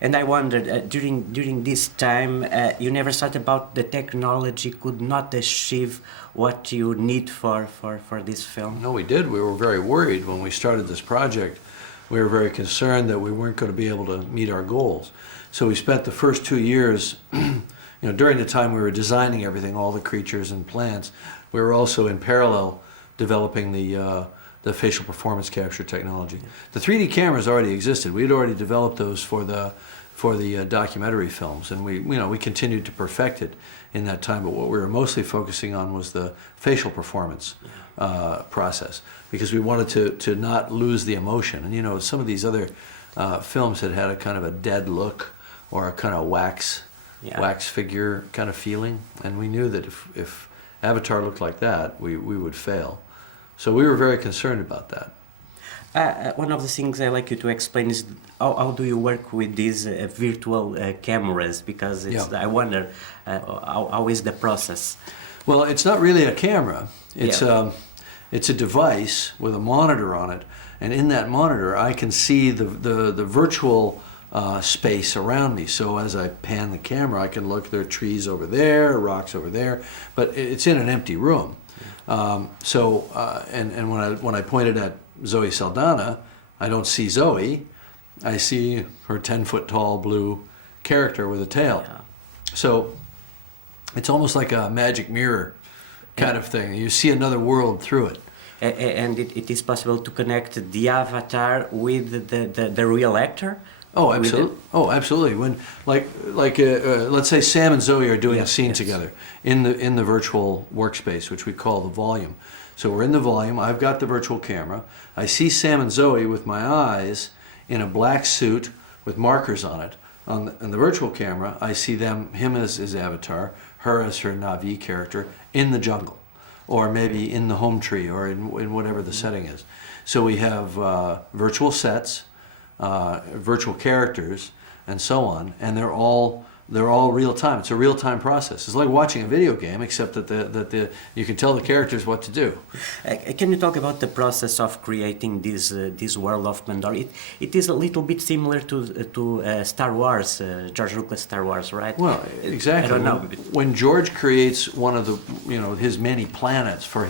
And I wondered, during this time, you never thought about the technology could not achieve what you need for this film? No, we did. We were very worried when we started this project. We were very concerned that we weren't going to be able to meet our goals. So we spent the first 2 years, during the time we were designing everything, all the creatures and plants, we were also in parallel developing the facial performance capture technology. The 3D cameras already existed. We had already developed those for the documentary films, and we continued to perfect it in that time. But what we were mostly focusing on was the facial performance process, because we wanted to not lose the emotion. And some of these other films had a kind of a dead look or a kind of wax figure kind of feeling, and we knew that if Avatar looked like that, we would fail. So we were very concerned about that. One of the things I like you to explain is how do you work with these virtual cameras, because I wonder how is the process? Well, it's not really a camera. It's a device with a monitor on it, and in that monitor I can see the virtual space around me. So as I pan the camera, I can look, there are trees over there, rocks over there, but it's in an empty room. And when I pointed at Zoe Saldana, I don't see Zoe, I see her 10-foot tall blue character with a tail. So it's almost like a magic mirror kind of thing. You see another world through it. And it is possible to connect the avatar with the real actor? Oh, absolutely. Oh, absolutely. When let's say Sam and Zoe are doing a scene together in the virtual workspace, which we call the volume. So we're in the volume. I've got the virtual camera. I see Sam and Zoe with my eyes in a black suit with markers on it. On the virtual camera, I see him as his avatar, her as her Na'vi character in the jungle, or maybe in the home tree, or in whatever the setting is. So we have virtual sets, virtual characters, and so on, and they're all real time. It's a real time process. It's like watching a video game, except that you can tell the characters what to do. Can you talk about the process of creating this world of Pandora? It is a little bit similar to Star Wars, George Lucas' Star Wars, right? Well, exactly. I don't know. When George creates one of his many planets for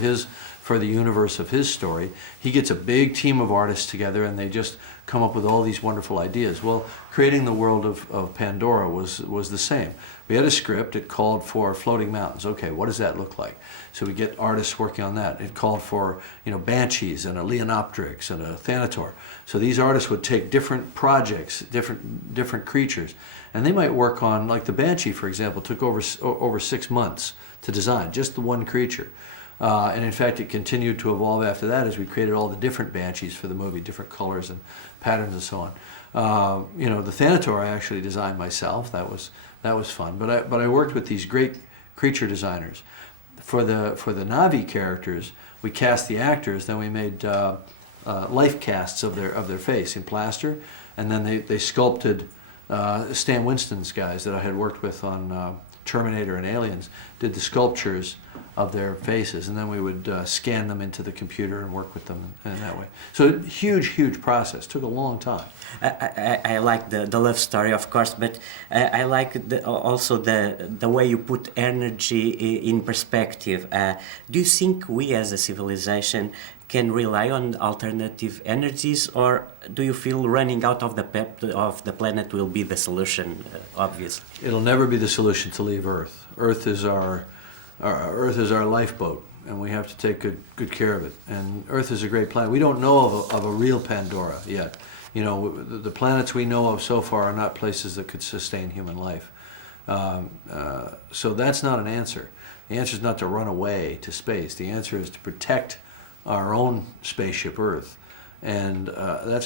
the universe of his story, he gets a big team of artists together, and they just come up with all these wonderful ideas. Well, creating the world of Pandora was the same. We had a script. It called for floating mountains. Okay, what does that look like? So we get artists working on that. It called for banshees and a leonopteryx and a thanator. So these artists would take different projects, different creatures, and they might work on, like the banshee, for example, took over 6 months to design, just the one creature. And in fact, it continued to evolve after that as we created all the different banshees for the movie, different colors and patterns and so on. The Thanator I actually designed myself. That was fun. But I worked with these great creature designers. For the Na'vi characters, we cast the actors. Then we made life casts of their face in plaster, and then they sculpted. Stan Winston's guys that I had worked with on Terminator and Aliens did the sculptures of their faces, and then we would scan them into the computer and work with them in that way. So huge process. Took a long time. I like the love story, of course, but I like also the way you put energy in perspective. Do you think we as a civilization can rely on alternative energies, or do you feel running out of the planet will be the solution? Obviously, it'll never be the solution to leave Earth. Earth is our lifeboat, and we have to take good care of it. And Earth is a great planet. We don't know of a real Pandora yet. The planets we know of so far are not places that could sustain human life. So that's not an answer. The answer is not to run away to space. The answer is to protect our own spaceship Earth, and that's